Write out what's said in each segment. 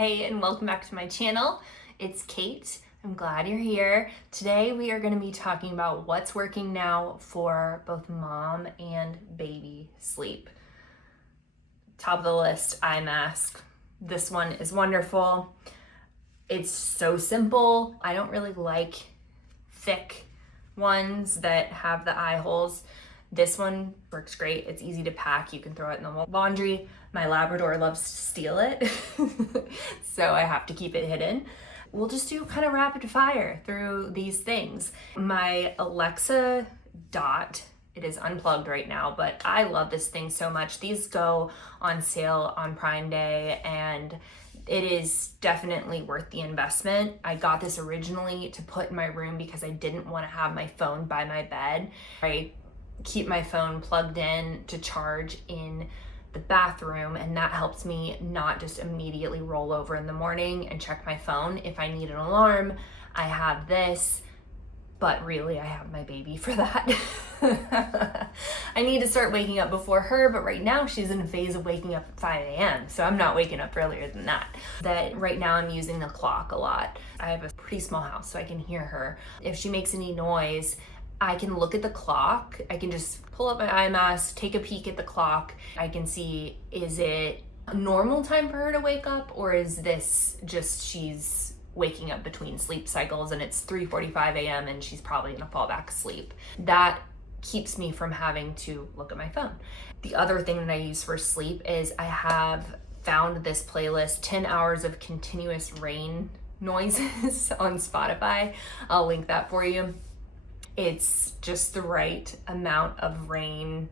Hey, and welcome back to my channel. It's Kate. I'm glad you're here. Today we are going to be talking about what's working now for both mom and baby sleep. Top of the list, eye mask. This one is wonderful. It's so simple. I don't really like thick ones that have the eye holes. This one works great. It's easy to pack. You can throw it in the laundry. My Labrador loves to steal it, so I have to keep it hidden. We'll just do kind of rapid fire through these things. My Alexa Dot, it is unplugged right now, but I love this thing so much. These go on sale on Prime Day, and it is definitely worth the investment. I got this originally to put in my room because I didn't want to have my phone by my bed. I keep my phone plugged in to charge in the bathroom, and that helps me not just immediately roll over in the morning and check my phone. If I need an alarm, I have this, but really I have my baby for that. I need to start waking up before her, but right now she's in a phase of waking up at 5 a.m. so I'm not waking up earlier than that. Right now I'm using the clock a lot. I have a pretty small house, so I can hear her. If she makes any noise, I can look at the clock. I can just pull up my eye mask, take a peek at the clock. I can see, is it a normal time for her to wake up, or is this just she's waking up between sleep cycles and it's 3:45 a.m. and she's probably gonna fall back asleep. That keeps me from having to look at my phone. The other thing that I use for sleep is I have found this playlist, 10 hours of continuous rain noises on Spotify. I'll link that for you. It's just the right amount of rain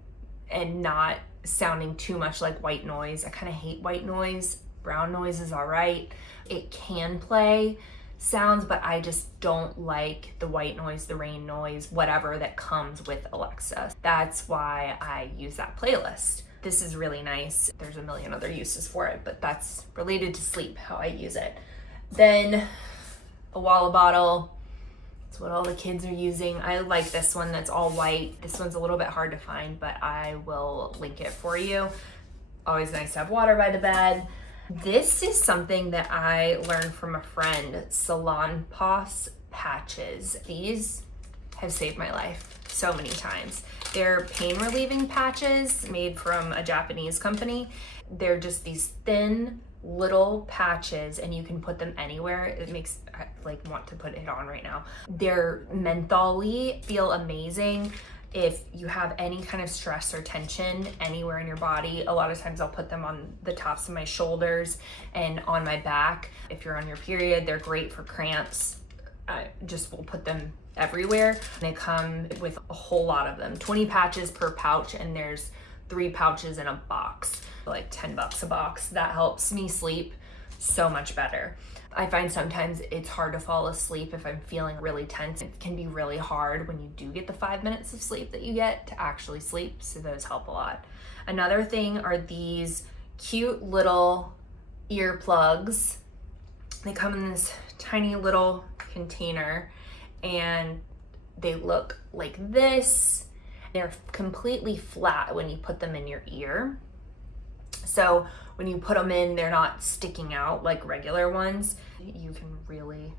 and not sounding too much like white noise. I kind of hate white noise. Brown noise is all right. It can play sounds, but I just don't like the white noise, the rain noise, whatever that comes with Alexa. That's why I use that playlist. This is really nice. There's a million other uses for it, but that's related to sleep, how I use it. Then a Waldo bottle. It's what all the kids are using. I like this one that's all white. This one's a little bit hard to find, but I will link it for you. Always nice to have water by the bed. This is something that I learned from a friend, Salonpas patches. These have saved my life so many times. They're pain relieving patches made from a Japanese company. They're just these thin little patches, and you can put them anywhere. It makes I want to put it on right now. They're menthol-y, feel amazing. If you have any kind of stress or tension anywhere in your body, a lot of times I'll put them on the tops of my shoulders and on my back. If you're on your period, they're great for cramps. I just will put them everywhere. They come with a whole lot of them, 20 patches per pouch, and there's 3 pouches in a box, like $10 a box. That helps me sleep so much better. I find sometimes it's hard to fall asleep if I'm feeling really tense. It can be really hard when you do get the 5 minutes of sleep that you get to actually sleep, so those help a lot. Another thing are these cute little earplugs. They come in this tiny little container, and they look like this. They're completely flat when you put them in your ear. So when you put them in, they're not sticking out like regular ones. You can really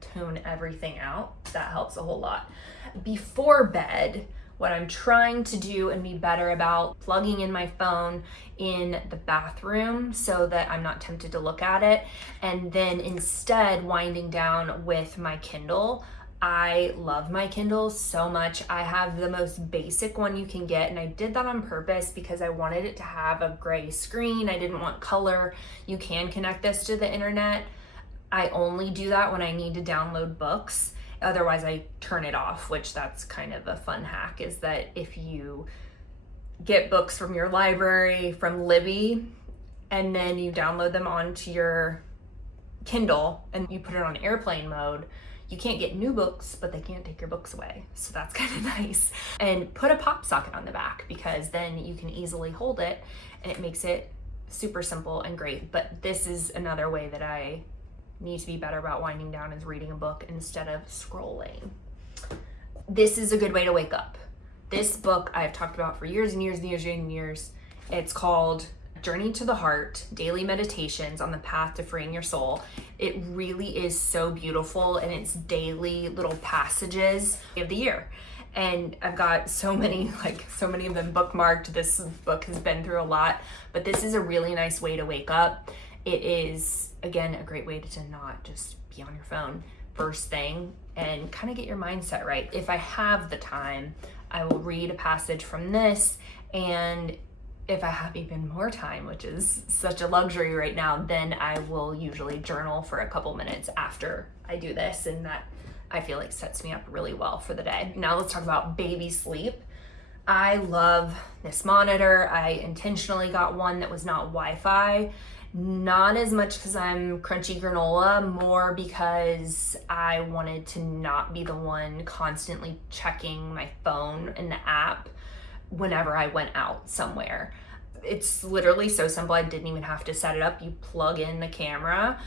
tune everything out. That helps a whole lot. Before bed, what I'm trying to do and be better about, plugging in my phone in the bathroom so that I'm not tempted to look at it, and then instead winding down with my Kindle. I love my Kindle so much. I have the most basic one you can get, and I did that on purpose because I wanted it to have a gray screen. I didn't want color. You can connect this to the internet. I only do that when I need to download books. Otherwise, I turn it off, which that's kind of a fun hack, is that if you get books from your library, from Libby, and then you download them onto your Kindle and you put it on airplane mode, you can't get new books, but they can't take your books away. So that's kind of nice. And put a pop socket on the back, because then you can easily hold it, and it makes it super simple and great. But this is another way that I need to be better about winding down, is reading a book instead of scrolling. This is a good way to wake up. This book I've talked about for years and years and years and years. It's called Journey to the Heart, Daily Meditations on the Path to Freeing Your Soul. It really is so beautiful, and it's daily little passages of the year. And I've got so many of them bookmarked. This book has been through a lot, but this is a really nice way to wake up. It is, again, a great way to not just be on your phone first thing and kind of get your mindset right. If I have the time, I will read a passage from this, and if I have even more time, which is such a luxury right now, then I will usually journal for a couple minutes after I do this, and that I feel like sets me up really well for the day. Now let's talk about baby sleep. I love this monitor. I intentionally got one that was not Wi-Fi. Not as much because I'm crunchy granola, more because I wanted to not be the one constantly checking my phone and the app whenever I went out somewhere. It's literally so simple. I didn't even have to set it up. You plug in the camera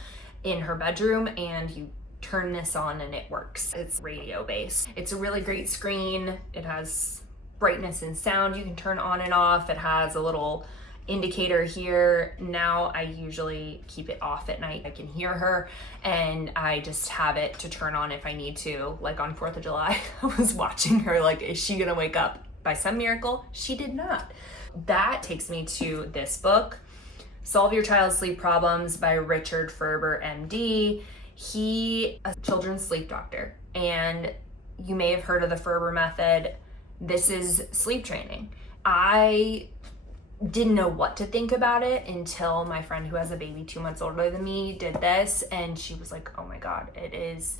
in her bedroom and you turn this on and it works. It's radio based. It's a really great screen. It has brightness and sound you can turn on and off. It has a little indicator here. Now I usually keep it off at night. I can hear her and I just have it to turn on if I need to. Like on 4th of July, I was watching her like, is she gonna wake up? By some miracle, she did not. That takes me to this book, Solve Your Child's Sleep Problems by Richard Ferber, MD. He a children's sleep doctor, and you may have heard of the Ferber method. This is sleep training. I didn't know what to think about it until my friend who has a baby 2 months older than me did this, and she was like, oh my God, it is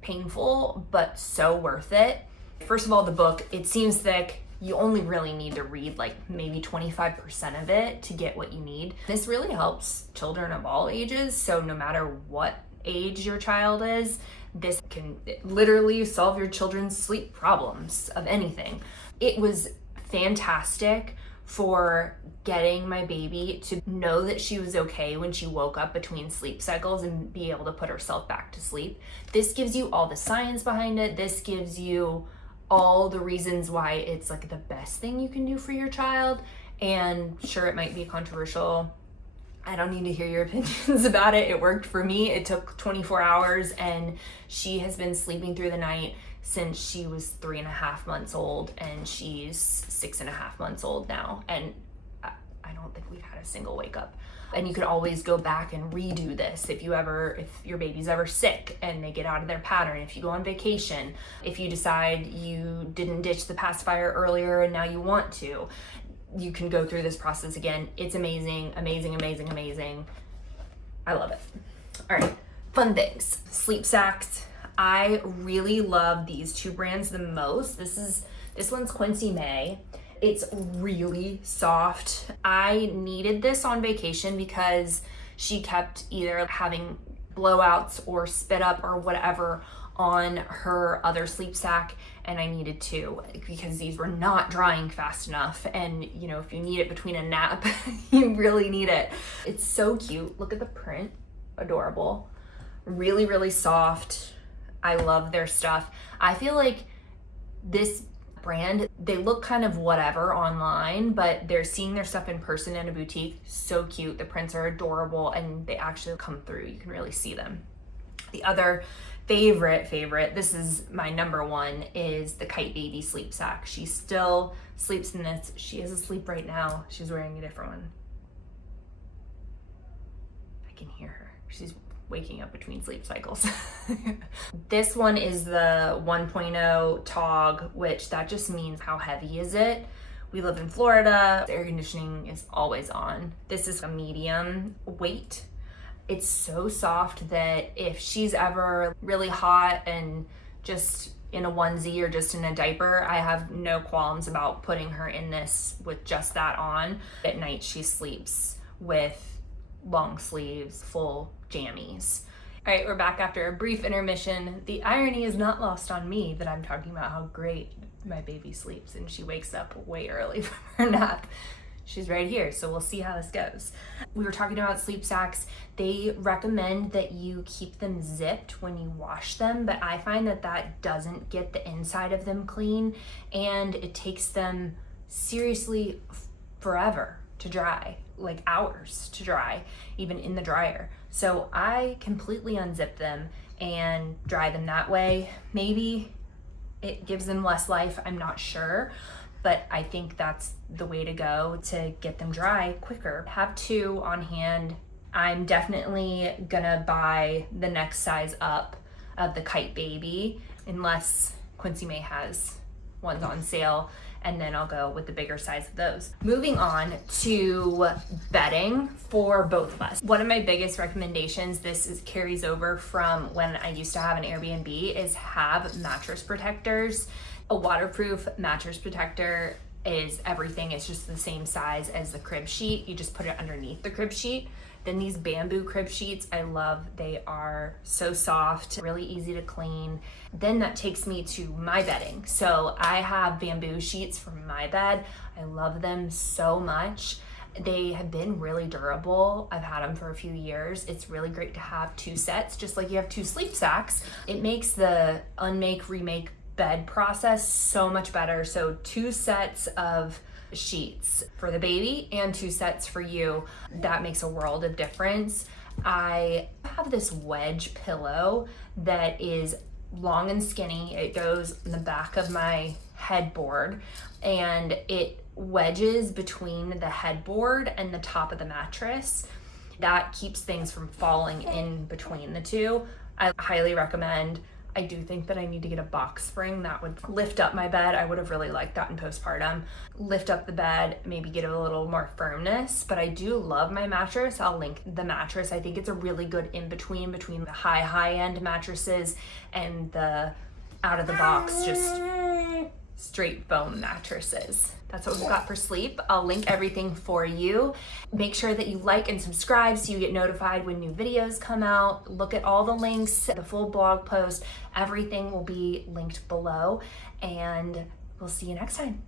painful, but so worth it. First of all, the book, it seems thick. You only really need to read like maybe 25% of it to get what you need. This really helps children of all ages. So no matter what age your child is, this can literally solve your children's sleep problems of anything. It was fantastic for getting my baby to know that she was okay when she woke up between sleep cycles and be able to put herself back to sleep. This gives you all the science behind it. This gives you all the reasons why it's like the best thing you can do for your child. And sure, it might be controversial. I don't need to hear your opinions about it. It worked for me. It took 24 hours and she has been sleeping through the night since she was 3.5 months old, and she's 6.5 months old now. And I don't think we've had a single wake up. And you could always go back and redo this if your baby's ever sick and they get out of their pattern, if you go on vacation, if you decide you didn't ditch the pacifier earlier and now you want to, you can go through this process again. It's amazing, amazing, amazing, amazing. I love it. All right, fun things. Sleep sacks. I really love these two brands the most. This one's Quincy May. It's really soft. I needed this on vacation because she kept either having blowouts or spit up or whatever on her other sleep sack, and I needed to because these were not drying fast enough. And you know, if you need it between a nap, you really need it. It's so cute. Look at the print. Adorable. Really, really soft. I love their stuff. I feel like this brand, they look kind of whatever online, but they're seeing their stuff in person in a boutique. So cute. The prints are adorable and they actually come through. You can really see them. The other favorite, this is my number one, is the Kite Baby sleep sack. She still sleeps in this. She is asleep right now. She's wearing a different one. I can hear her. She's waking up between sleep cycles. This one is the 1.0 TOG, which that just means how heavy is it. We live in Florida. The air conditioning is always on. This is a medium weight. It's so soft that if she's ever really hot and just in a onesie or just in a diaper, I have no qualms about putting her in this with just that on. At night, she sleeps with long sleeves, full jammies. All right, we're back after a brief intermission. The irony is not lost on me that I'm talking about how great my baby sleeps and she wakes up way early from her nap. She's right here, so we'll see how this goes. We were talking about sleep sacks. They recommend that you keep them zipped when you wash them, but I find that that doesn't get the inside of them clean, and it takes them seriously forever to dry. like hours to dry, even in the dryer. So I completely unzip them and dry them that way. Maybe it gives them less life, I'm not sure, but I think that's the way to go to get them dry quicker. Have 2 on hand. I'm definitely gonna buy the next size up of the Kite Baby, unless Quincy May has ones on sale, and then I'll go with the bigger size of those. Moving on to bedding for both of us. One of my biggest recommendations, carries over from when I used to have an Airbnb, is have mattress protectors. A waterproof mattress protector is everything. It's just the same size as the crib sheet. You just put it underneath the crib sheet. Then these bamboo crib sheets, I love. They are so soft, really easy to clean. Then that takes me to my bedding. So I have bamboo sheets for my bed. I love them so much. They have been really durable. I've had them for a few years. It's really great to have 2 sets, just like you have 2 sleep sacks. It makes the unmake, remake bed process so much better. So 2 sets of sheets for the baby and 2 sets for you. That makes a world of difference. I have this wedge pillow that is long and skinny. It goes in the back of my headboard and it wedges between the headboard and the top of the mattress. That keeps things from falling in between the two. I highly recommend. I do think that I need to get a box spring that would lift up my bed. I would have really liked that in postpartum. Lift up the bed, maybe get a little more firmness, but I do love my mattress. I'll link the mattress. I think it's a really good in-between between the high-end mattresses and the out-of-the-box, just straight foam mattresses. That's what we've got for sleep. I'll link everything for you. Make sure that you like and subscribe so you get notified when new videos come out. Look at all the links, the full blog post, everything will be linked below, and we'll see you next time.